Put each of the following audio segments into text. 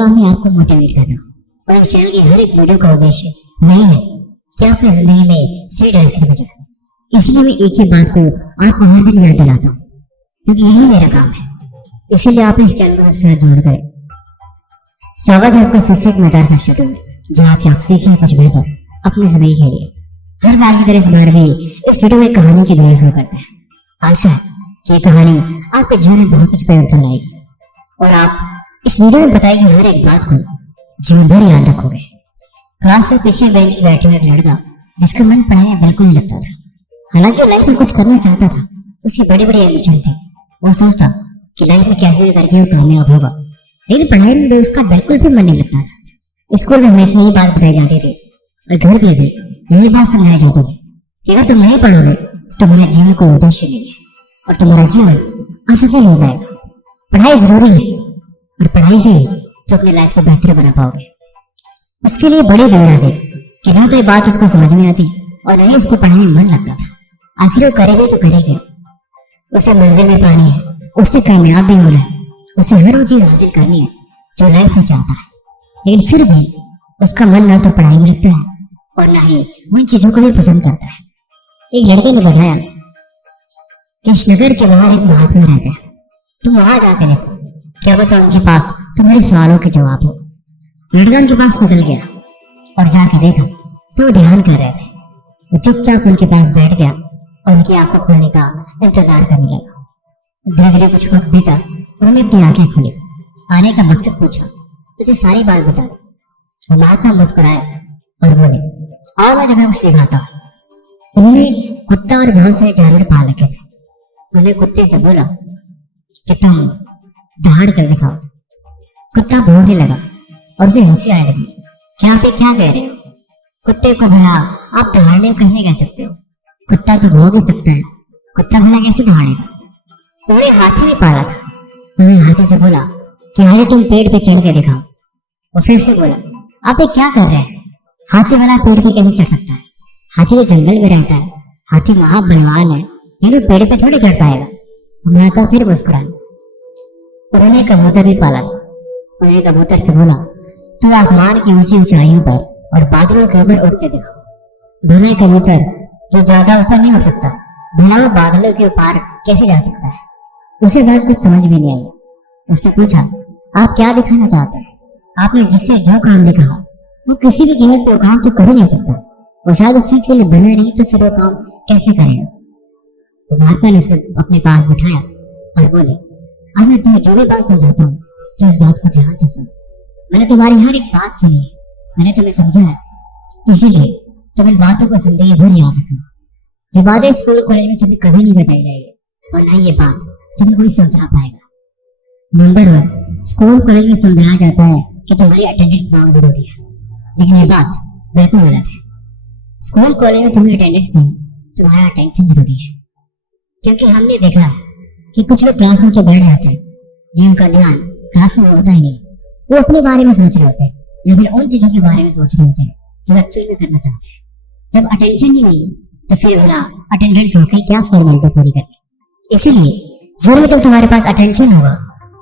काम है आपको मोटिवेट करना, और इस चैनल की हर एक वीडियो का उद्देश्य यही है कि आप अपनी जिंदगी में सही डायरेक्शन में जाए। इसलिए मैं एक ही बात को आपको हर दिन याद दिलाता हूँ, क्योंकि यही मेरा काम है। इसीलिए आप इस चैनल को सब्सक्राइब जरूर करें। स्वागत है आपका फिर से एक मजेदार का शेड्यूल में, जहाँ आप सीखें कुछ बेहतर अपनी जिंदगी के लिए। हर बार की तरह इस बार भी इस वीडियो में कहानी के द्वारा शुरू करते हैं। आशा है कि ये कहानी आपके जीवन में बहुत कुछ परिवर्तन लाएगी और आप इस वीडियो में बताई गई हर एक बात को जीवन भर याद रखोगे। क्लास में पिछले बेंच पर बैठे हुए एक लड़का जिसका मन पढ़ाई में बिल्कुल नहीं लगता था, हालांकि लाइफ में कुछ करना चाहता था, उसकी बड़ी बड़ी एम्बिशन थी। वो सोचता कि लाइफ में कैसे भी करके वो कामयाब होगा, लेकिन पढ़ाई में उसका बिल्कुल भी मन नहीं लगता था। स्कूल में हमेशा यही बात बताई जाती थी और घर पे भी यही बात समझाई जाती थी कि अगर तुम नहीं पढ़ोगे तो तुम्हारे जीवन को उद्देश्य नहीं है और तुम्हारा जीवन असफल हो जाएगा। पढ़ाई जरूरी है और पढ़ाई से तो अपनी लाइफ को बेहतर बना पाओगे। उसके लिए बड़ी दुविधा थी कि न तो ये बात उसको समझ में आती और न ही उसको पढ़ाई में मन लगता था। आखिर वो करेगा तो करेगा, उसे मंजिल में पानी है, उससे कामयाब भी होना है, उसे हर वो चीज हासिल करनी है जो लाइफ में चाहता है, लेकिन फिर भी उसका मन न तो पढ़ाई में लगता है और न ही उन चीजों को भी पसंद करता है। एक लड़के ने बताया कि इस नगर के बाहर एक महात्मा रहते हैं, तुम वहां जाके देखो, क्या पता उनके पास तुम्हारे सवालों के जवाब हो। लड़का उनके पास निकल गया और जाके देखा तो वो ध्यान कर रहे थे। वो चुपचाप उनके पास बैठ गया और उनकी आंखों खोलने का इंतजार करने लगा। धीरे धीरे कुछ वक्त बीता, उन्होंने अपनी आंखें खोली, आने का मकसद पूछा, तुझे सारी बात बता दी। महात्मा मुस्कुराए और बोले, आओ मैं तुम्हें कुछ दिखाता हूँ। उन्होंने कुत्ता और बहुत सारे जानवर पाल रखे थे। उन्होंने कुत्ते से बोला कि तुम दहाड़ कर दिखाओ। कुत्ता भौंकने लगा और उसे हंसी आने लगी कि आप ये क्या कह रहे हो? कुत्ते को भला आप दहाड़ने कैसे कह सकते हो? कुत्ता तो भौंक ही सकता है, कुत्ता भला कैसे दहाड़ेगा? उन्होंने हाथी भी पाला था। उन्होंने हाथी से बोला कि आइए तुम पेड़ पे चढ़ के दिखाओ। और फिर से बोला, आप ये क्या कर रहे हैं? हाथी भला पेड़ पे कैसे चढ़ सकता है? हाथी तो जंगल में रहता है, हाथी महाबलवान है, लेकिन पेड़ पे थोड़ी चढ़ पाएगा। महात्मा फिर मुस्कुराए। उन्होंने कबूतर भी पाला था। उन्होंने कबूतर से बोला, तू आसमान की ऊंची ऊंचाइयों पर और बादलों के ऊपर उड़ के दिखाओ। भला कबूतर जो ज्यादा ऊपर नहीं उड़ सकता, भला वो बादलों के ऊपर कैसे जा सकता है? उसे बात कुछ समझ में नहीं आई। उसने पूछा, आप क्या दिखाना चाहते हैं? आपने जिससे जो काम लिखा वो किसी भी कीमत पे काम तो कर ही नहीं सकता, और शायद उस चीज के लिए बना नहीं, तो फिर वो काम कैसे करेगा? तो महात्मा ने उसे अपने पास बिठाया और बोले, अब मैं तुम्हें जो भी बात समझाता हूँ तो इस बात को ध्यान से सुनो। मैंने तुम्हारी हर एक बात सुनी है, मैंने तुम्हें समझा है, इसीलिए तुम इन बातों को जिंदगी भर याद रखना। जो बातें स्कूल कॉलेज में तुम्हें कभी नहीं बताई जाएगी और न ये बात तुम्हें कोई समझा पाएगा। नंबर 1, स्कूल कॉलेज में समझाया जाता है कि तुम्हारी अटेंडेंस बहुत जरूरी है, लेकिन ये बात बिल्कुल गलत है। स्कूल कॉलेज में तुम्हारी अटेंडेंस नहीं, तुम्हारा अटेंशन जरूरी है। क्योंकि हमने देखा है कि कुछ लोग क्लास में तो बैठ जाते हैं, लेकिन उनका ध्यान क्लास में होता ही नहीं। वो अपने बारे में सोच रहे होते हैं या फिर उन चीजों के बारे में सोच रहे होते हैं जो एक्चुअली में करना चाहते हैं। जब अटेंशन ही नहीं तो फिर भला अटेंडेंस होकर क्या फॉर्मेलिटी पूरी करनी? इसीलिए जरूर जब तुम्हारे पास अटेंशन होगा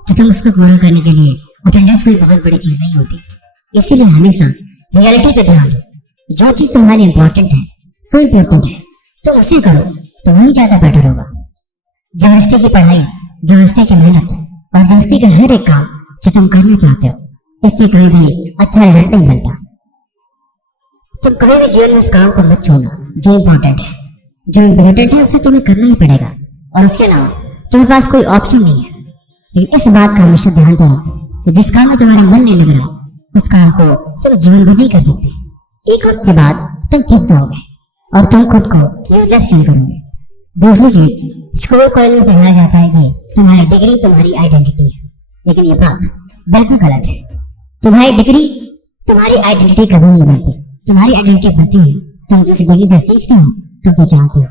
तो तुम उसको पूरा करने के लिए अटेंडेंस कोई बहुत बड़ी चीज नहीं होती। इसीलिए हमेशा रियलिटी पे ध्यान दो। जो चीज तुम्हारे इंपॉर्टेंट है, वो इंपॉर्टेंट है, तो उसे करो तो वही ज्यादा बेटर होगा। जबरदस्ती की पढ़ाई, जबरदस्ती की मेहनत और जबरदस्ती का हर एक काम जो तुम करना चाहते हो, इससे कभी भी अच्छा रिजल्ट नहीं मिलता। तुम कभी भी जीवन में उस काम को मत छोड़ना जो इम्पोर्टेंट है। जो इम्पोर्टेंट है उसे तुम्हें करना ही पड़ेगा और उसके अलावा तुम्हारे पास कोई ऑप्शन नहीं है। लेकिन इस बात का हमेशा ध्यान देना कि जिस काम में तुम्हारा मन नहीं लग रहा, उस काम को तुम जीवन भर नहीं कर सकते। एक वक्त के बाद तुम थक जाओगे और तुम खुद को यूजलेस फील करोगे। दूसरी चीज, स्कूल कॉलेज में सिखाया जाता है कि तुम्हारी डिग्री तुम्हारी आइडेंटिटी है, लेकिन ये बात बिल्कुल गलत है। तुम्हारी डिग्री तुम्हारी आइडेंटिटी कभी नहीं बनती। तुम्हारी आइडेंटिटी बनती है तुम जिस डिग्री से सीखते हो, तुम जो जानते हो।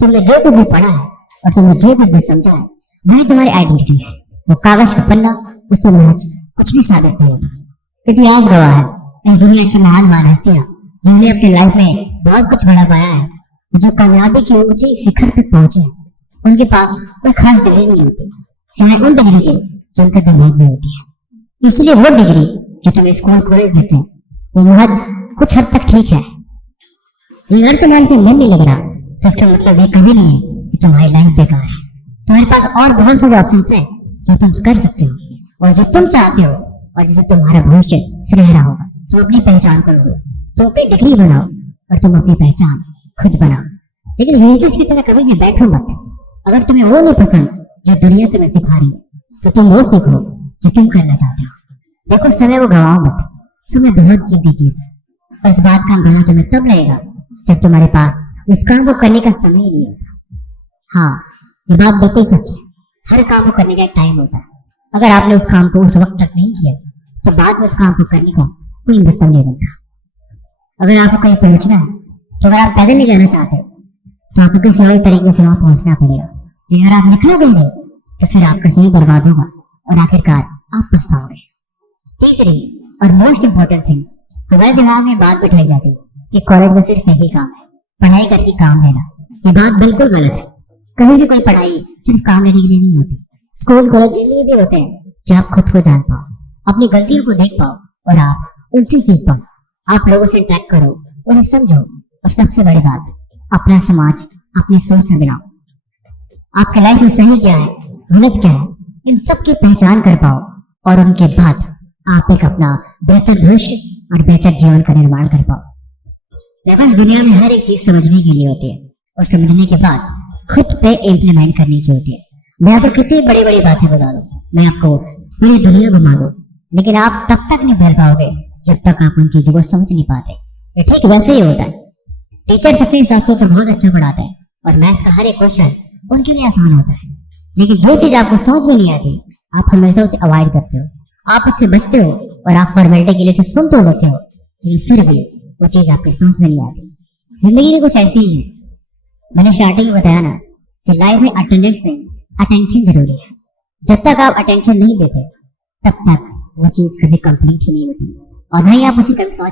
तुमने जो कुछ भी पढ़ा है और तुमने जो कुछ भी समझा है, वही तुम्हारी आइडेंटिटी है। वो कागज का पन्ना उससे महज कुछ भी साबित नहीं होता। इतिहास गवाह है, इस दुनिया की महान महान हस्तियां जिन्होंने अपनी लाइफ में बहुत कुछ बड़ा पाया है, जो कामयाबी की ऊंची शिखर तक पहुंचे, उनके पास कोई खास डिग्री नहीं होती, सिवाय उन डिग्री के जो उनके दिमाग में होती है। इसलिए वो डिग्री जो तुम्हें स्कूल कॉलेज देते हैं वो महज कुछ हद तक ठीक है, लेकिन अगर तुम्हारे से मन नहीं लग रहा तो इसका मतलब ये कभी नहीं है कि तुम्हारी लाइफ बेकार है। तुम्हारे पास और बहुत सारे ऑप्शंस हैं जो तुम कर सकते हो और जो तुम चाहते हो और जिससे तुम्हारा भविष्य सुनहरा होगा। तुम अपनी पहचान करो, तुम अपनी डिग्री बनाओ और तुम अपनी पहचान खुद बनाओ। लेकिन यूजर्स की तरह कभी भी बैठो मत। अगर तुम्हें वो नहीं पसंद जो दुनिया तुम्हें सिखा रही है तो तुम वो सीखो जो तुम करना चाहते हो। देखो, समय वो गवाओ मत। समय बहुत कीमती चीज है और इस बात का अंदाजा तुम्हें तब लगेगा जब तुम्हारे पास उस काम को करने का समय ही नहीं होता। हाँ, ये बात बिल्कुल सच है। हर काम को करने का एक टाइम होता है। अगर आपने उस काम को उस वक्त तक नहीं किया तो बाद में उस काम को करने का कोई मतलब नहीं बनता। अगर आपको कहीं पहुंचना है तो अगर आप पैदल नहीं जाना चाहते तो आपको किसी और तरीके से वहां पहुंचना पड़ेगा। लेकिन अगर आप निकलो भी नहीं तो फिर आपका समय बर्बाद होगा और आखिरकार आप पछताओगे। तीसरी और मोस्ट इम्पोर्टेंट थिंग, हमारे दिमाग में बात बिठाई जाती है कि कॉलेज में सिर्फ एक ही काम है, पढ़ाई करके काम लेना। ये बात बिल्कुल गलत है। कभी भी कोई पढ़ाई सिर्फ काम लेने के लिए नहीं होती। स्कूल कॉलेज के लिए भी होते हैं कि आप खुद को जान पाओ, अपनी गलतियों को देख पाओ और आप उनसे सीख पाओ। आप लोगों से इंटरेक्ट करो, उन्हें समझो और सबसे बड़ी बात, अपना समाज अपनी सोच में बनाओ। आपके लाइफ में सही क्या है, गलत क्या है, इन सब की पहचान कर पाओ और उनके बाद आप एक अपना बेहतर भविष्य और बेहतर जीवन का निर्माण कर पाओ। लेकिन दुनिया में हर एक चीज समझने के लिए होती है और समझने के बाद खुद पे इम्प्लीमेंट करने की होती है। मैं आपको कितनी बड़ी बड़ी बातें बता दूं, मैं आपको पूरी दुनिया घुमा दूं, लेकिन आप तब तक नहीं फैल पाओगे जब तक आप उन चीजों को समझ नहीं पाते। ये ठीक वैसे ही होता है। टीचर्स अपने हिसाब से तो बहुत अच्छा पढ़ाते हैं और मैथ का हर एक क्वेश्चन उनके लिए आसान होता है, लेकिन जो चीज आपको समझ में नहीं आती आप हमेशा उसे अवॉइड करते हो, आप उससे बचते हो और आप फॉर्मेलिटी के लिए उसे सुन तो लेते हो, लेकिन फिर भी वो चीज आपके समझ में नहीं आती। जिंदगी में कुछ ऐसी ही है। मैंने स्टार्टिंग में बताया ना कि लाइफ में अटेंडेंस नहीं, अटेंशन जरूरी है। जब तक आप अटेंशन नहीं देते तब तक वो चीज कभी कंप्लीट ही नहीं होती और नहीं आप उसे कभी